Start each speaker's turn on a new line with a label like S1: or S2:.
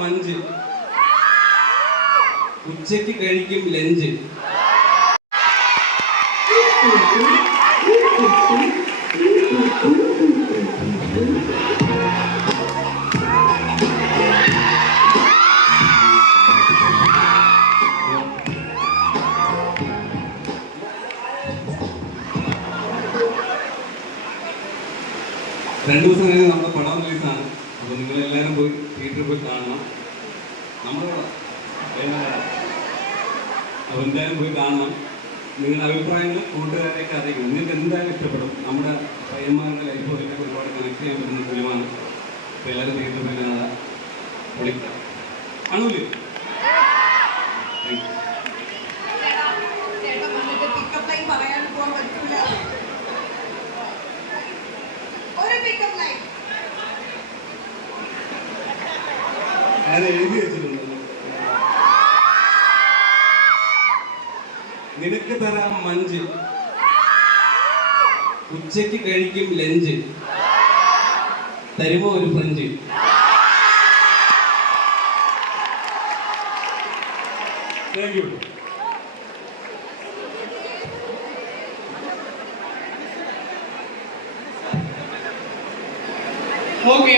S1: Munch. ഉച്ചയ്ക്ക് കഴിക്കും lunch. രണ്ടു ദിവസം കഴിഞ്ഞ് നമ്മുടെ പടം റിലീസാണ് അപ്പോൾ നിങ്ങളെല്ലാവരും പോയി തിയേറ്ററിൽ പോയി കാണണം. നമ്മൾ അപ്പോൾ എന്തായാലും പോയി കാണണം. നിങ്ങളുടെ അഭിപ്രായങ്ങൾ കൂട്ടുകാരെയൊക്കെ അറിയിക്കും നിങ്ങൾക്ക് എന്തായാലും ഇഷ്ടപ്പെടും. നമ്മുടെ പയ്യന്മാരുടെ ലൈഫ് അതിനൊക്കെ ഒരുപാട് കണക്ട് ചെയ്യാൻ പറ്റുന്ന ഫിലിമാണ്. അപ്പോൾ എല്ലാവരും തിയേറ്ററിൽ പോയി കാണാതെ വിളിക്കാം കാണൂലേ താങ്ക് യു
S2: ഒരു പിക്കപ്പ് ലൈൻ
S1: ഞാൻ എഴുതി വെച്ചിട്ടുണ്ട്. നിനക്ക് തരാം മഞ്ച്. ഉച്ചയ്ക്ക് കഴിക്കും ലഞ്ച്. തരുമോ ഒരു ഫ്രഞ്ച്? Thank you
S3: okay